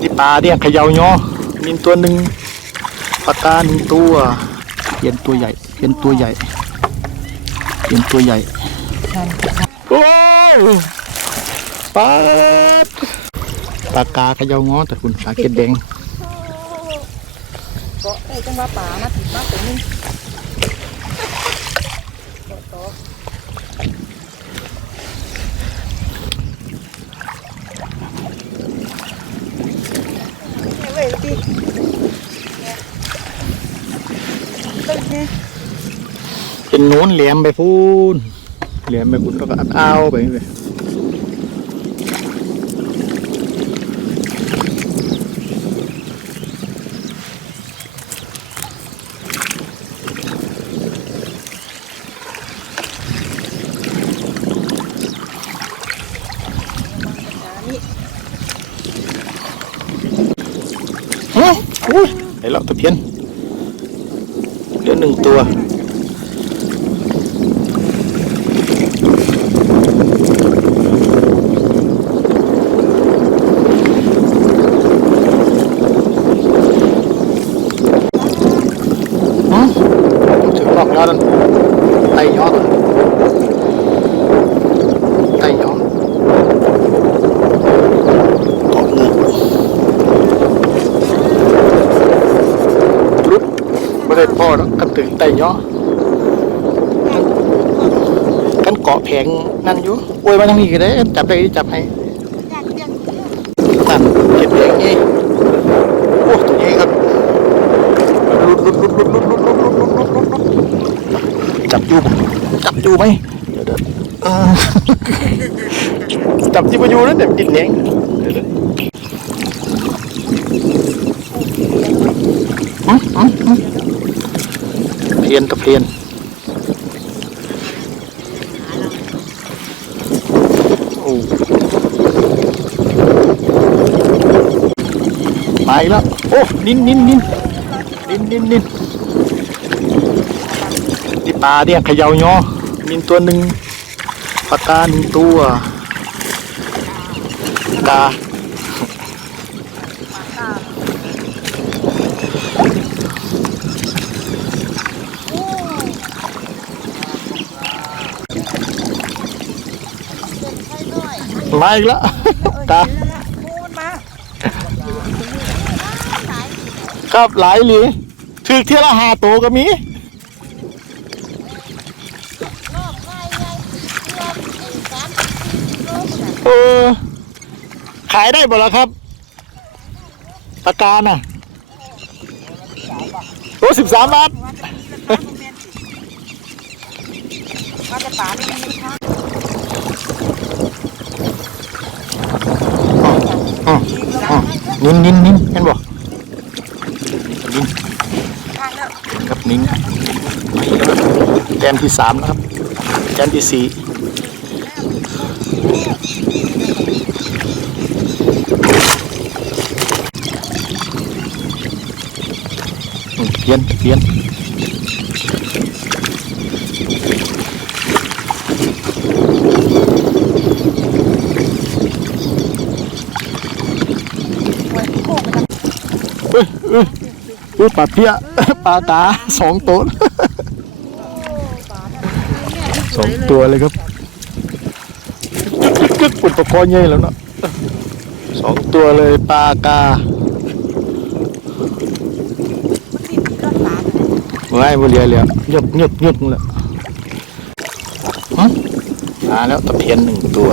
นี่ปลาเนี่ยเขย่าย้อมีตัวหนึ่งปลากาหนึ่งตัวเปลี่ยนตัวใหญ่เปลี่ยนตัวใหญ่เปลี่ยนตัวใหญ่โอ้ยปลาปลากาเขย่าง้อแต่คุณสาเกตแดงกาะได้จังว่าป่ามาติดมาตัวนึงเว้ยพี่ตึ้งเนี่ย เป็นโน้นแหลมไปพูนแหลมไปพูนแล้วก็อัดเอาไปนี่เลยนี่โอ้ยไหนแล้วตะเพียนเหลือหนึ่งตัว อืมถึงรอบยอดแล้วไต่ยอดเลยไต่ยอดเกาะเงือกรุดไม่ได้พ่อหรอก กันถึงไต่ยอดกันเกาะแผงนั่นอยู่อ้ยมาทางนี้ก็ได้จับได้จับให้นั่นเก็บแผงนี่โอ้ตัวนี้ครับรุดรุดรุดรุดรุดรุดรุดรุดรุดรุดรุดรุดจับอยู่จับอยู่ไหมจับที่มาอยู่นั่นแต่กินเลี้ยงอืมอืมอืม พียนตะเพียนโอ้มาอีกแล้วโอ้นินนินนินนินนินนินนี่ปลาเนี่ยเขย่าย้อนินตัวหนึ่งปลากาหนึ่งตัวกา มาอีกแล้วตางูมันมาครับหลายหลีถือเที่ยวละหาตัวก็มีเออขายได้บ่แล้วครับปากกาน่ะโอ้สิบสามบาท มาจะป่าไม่มีค่ะ อ๋ออ๋อ นินนินนินเห็นบ่นินทางแล้วกับนินมาอีกแล้วแกมที่สามนะครับแกมที่สี่อืมเพี้ยนเพี้ยน ไว้โค้งไปทาง เอุ้ยปลาเพี้ยปลาตาสองตัวสองตัวเลยครับกึกๆอุปกรณ์ใหญ่แล้วเนาะสองตัวเลยปลากาติดรักษาไม่บ่เรียเลยยบยบยบเลยฮะมาแล้วตะเพียนหนึ่งตัว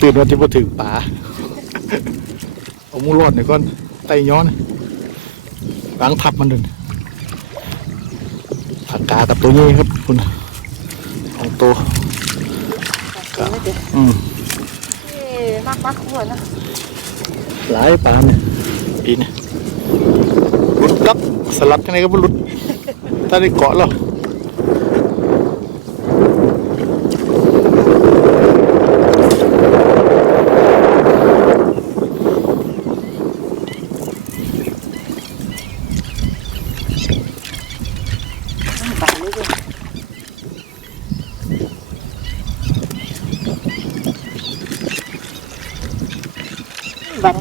ตื่นตื่นๆว่าที่พอถึงป่าเอามูรอดหน่อยก่อนไต่ย้อนล้างทับมันดึงปากกากับตัวนี้ครับคุณของตัวตัวไม่เด็ดอืมเอ๊ะมากมากขวดนะหลายปลาเนี่ยปีนี้หลุดกับสลัดยังไงก็บ่หลุดถ้าได้เกาะแล้ว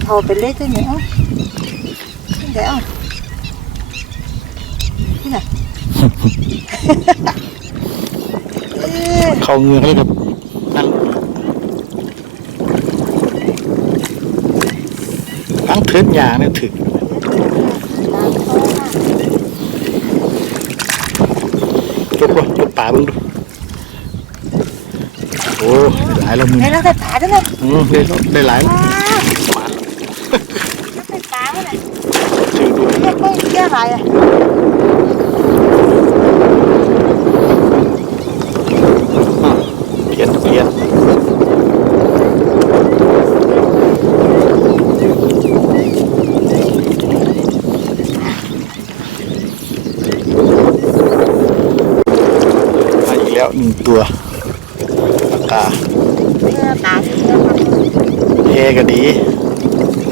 บันทอไปเล่ตัวนี้เอ้าเดี๋ยวนี่น่ะเอ้ยเข้าเงือกเลยครับนั่นตั้งเทิดยาเนี่ยถึงตามท้องอะยกวะยกป่ามึงดูโอ้ได้หลายแล้วมึงไหนเราใส่ปลาด้วยนะอืมได้แล้วได้หลายแล้วว้าวมา เราใส่ปลาด้วยนะถือดูเรียกไม่เรียกอะไรอะอะเพียนเพียนมาอีกแล้วหนึ่งตัวปากกาเรียกปลาที่เรียกมันเฮก็ดี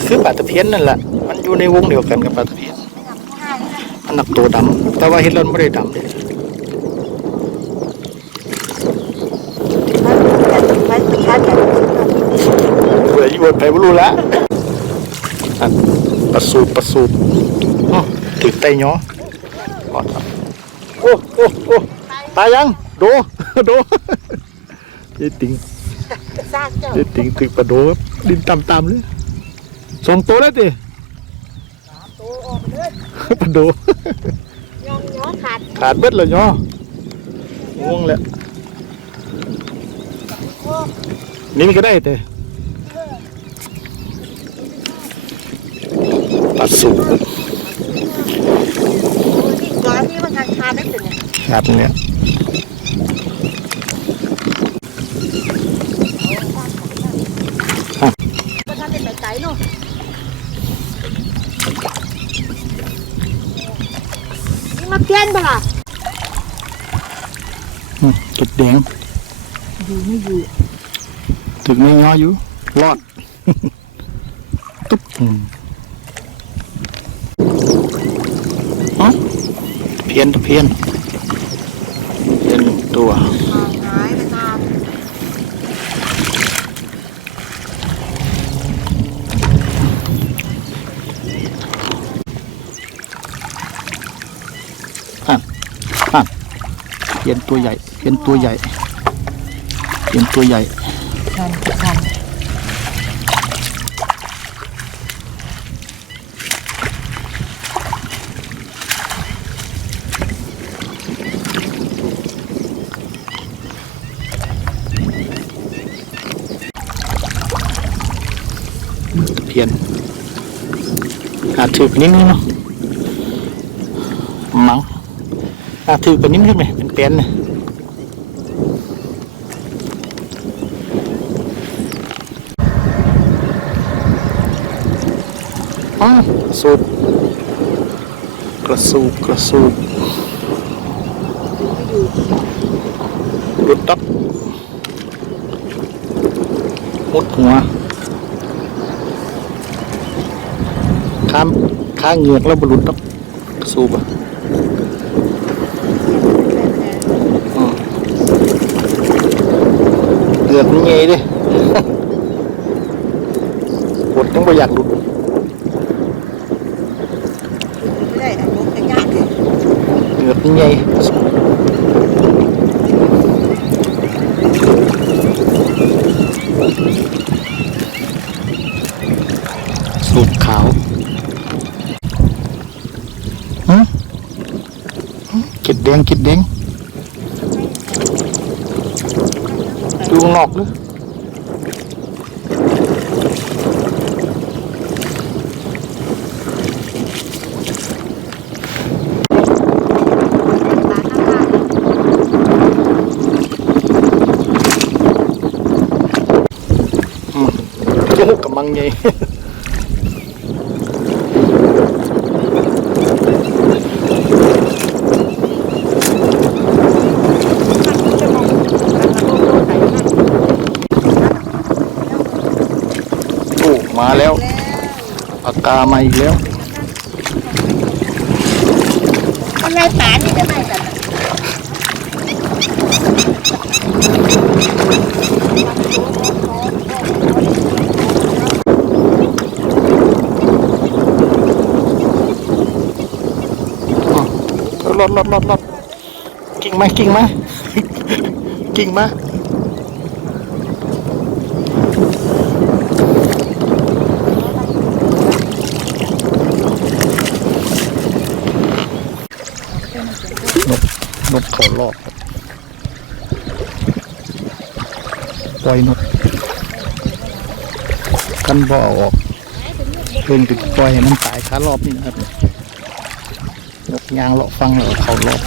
คือปลาตะเพียนนั่นแหละมันอยู่ในวงเดียวกันกับปลาตะเพียนไม่ทำง่ายเลยนะมันหนักตัวดำแต่ว่าเห็ดร้อนไม่ได้ดำเลยมันจะมันจะแบบเบื่ออยู่บนไปไม่รู้ละอันประสูบประสูบอ้อถือไตย้อขอดครับโอ้โอ้โอ้ตายยังโดโดยายติงซากเจ้ายายติงถือปลาโดครับดินต่ำๆเลย สองตัวแล้วติตัวออกเลยปลาโดยองย้อขาดขาดเบิดเลยย้อง่วงแล้วโอ้นี่มันก็ได้แต่ปลาสูบนี่ก้อนนี่มันขาดขาดได้สิเนี่ย ขาดเนี่ย มันทำเป็นไก่เนาะนี่มาเปลี่ยนเปล่าอืมเก็ดแดงอยู่ไม่อยู่ถึงไม่ย้ออยู่ รอด ตุ๊บอืมอ๋อเพี้ยนตะเพี้ยนเพี้ยนหนึ่งตัวห่างหายไปนาน เพี้ยนตัวใหญ่เพี้ยนตัวใหญ่เพี้ยนตัวใหญ่ทันทันตะเพียนอาจถือไปนิดนึงเนาะมั้งอาจถือไปนิดนึงไหม เป็นเป็นๆนะอ๋อสูบกระสูบกระสูบหลุดตับหมดหัวข้ามข้างเหงือกแล้วบรรลุดครับสูบอะอืม เหงือกมันเงยดิปวดต้องไปอยากหลุดไม่ได้อันนี้จะยากเลยเหงือกมันเงยสูบขาวฮะกิดแดงกิดแดง ดูข้างนอกเลยปลาข้างล่างโอ้กำมังไง แล้วปากกามาอีกแล้วอะไรป่านี่จะไมแบบรถรถรถรถกิ่งไหมกิ่งไหมกิ่งไหม นกเขารอบปล่อยนกกันบ่อาออกเพิ่งติดปล่อยให้มันตายคารอบนี่นะครับนกยางเลาะฟังแล้วเขารอบ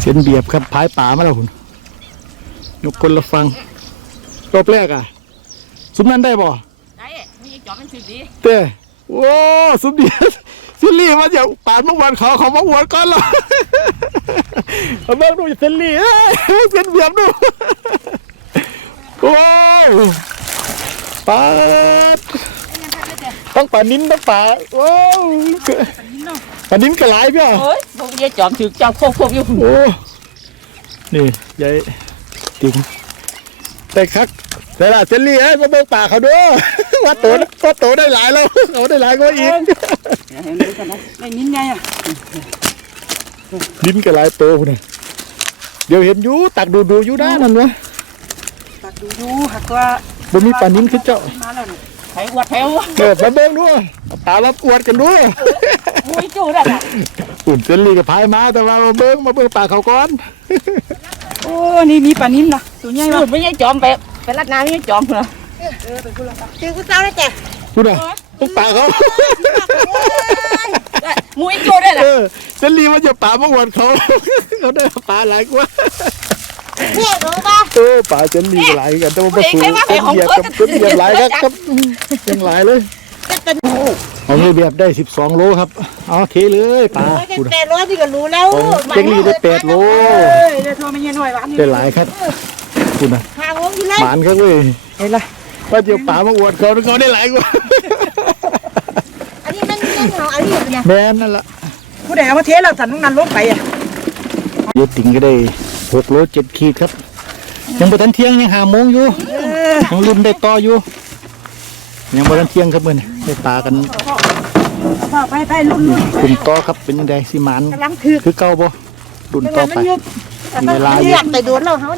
เส้นเบียบครับพายป่ามาแล้วคุณนกคนละฟังรอบแรกอะ สุมนั้นได้บ่ได้มีจอมมันสิดีเต้โอ้สุดเดียดซิลลี่มาจากป่านเมื่อวานเขาเขามาอวดก่อนเหรอเอาเบิ่งดูซิลลี่เอ้ยเป็นเบียบดูโอ้ปลาดต้องป่านิ้นต้องป่าว้าวป่านิ้นกระไรเพี่ยโอ้ยพวกยายจอมถือเจ้าควบควบอยู่โอ้นี่ยายติ๋งแต่คัก แต่ละเซลลี่เอ้ยมาเบิ่งป่าเขาด้วยว่าโตว่าโตได้หลายแล้วเขาได้หลายกว่าอีกเห็นดูกันนะไม่นิ้นไงอะลิ้นกับลายโตพุ่นน่ะเดี๋ยวเห็นอยู่ตักดูดูอยู่นะนั่นวะตักดูดูหักว่าบ่มีปลานิ้นคือเจ้ามาแล้วนี่ไถวัดไถวะเออมาเบิ่งด้วยเอาปลามาอวดกันด้วยมุ้ยจู่ได้ละอุ่นเซนลี่กับพายมาแต่ว่ามาเบิ่งมาเบิ่งปลาเขาก่อนโอ้นี่มีปลานิ้นนะตัวใหญ่นู่มากนไม่ยายจอมไป ไปรัดน้ำไม่ยายจอมเหรอเจอกูเจ้าได้แต่พุ่นน่ะพวกปลาเขามุ้ยจู่ได้ละเออเซนลี่มันจะปลามาอวดเขาเขาได้ปลาหลายกว่าเนี่ยรู้ป่ะเออปลาเซนลี่หลายกันแต่ว่าบ่สูงเซนเหยียบกับเซนเหยียบหลายครับครับยังหลายเลยจะเป็นโอ้เอาเงี้ยแบบได้ 12 โลครับ เอาเทเลยปลายพุ่นน่ะแปดร้อยที่ก็รู้แล้วของเจ๊งลี่ได้แปดโลเอ้ยเดี๋ยวโทรมาเย็นหน่อยวันนี้ได้หลายครับ คุณน่ะหาวงอยู่เลยหมานเขาเว้ยเห็นละว่าเดี๋ยวป่ามาอวดเขาเขาได้หลายกว่าอันนี้มันมันเหาอันนี้เป็นไงแม่นนั่นละผู้ใดเอามาเทเราสันต้องนั้นลงไปอะเดี๋ยวติ่งก็ได้หกโลเจ็ดขีดครับ ยังบ่ทันเที่ยงยังหาโมงอยู่เออยังรุ่นได้ต่ออยู่ ยังบ่ทันเที่ยงครับมื้อนี้ได้ปลากันพ่อไปไปลุ้นลุ้นกลุ่มต่อครับเป็นยังไงสิหมานกำลังถือคือเก่าบ่รุ่นจังหต่อวะมัไปนยุบมีเวลาอยู่อยากไปโดนเราเขา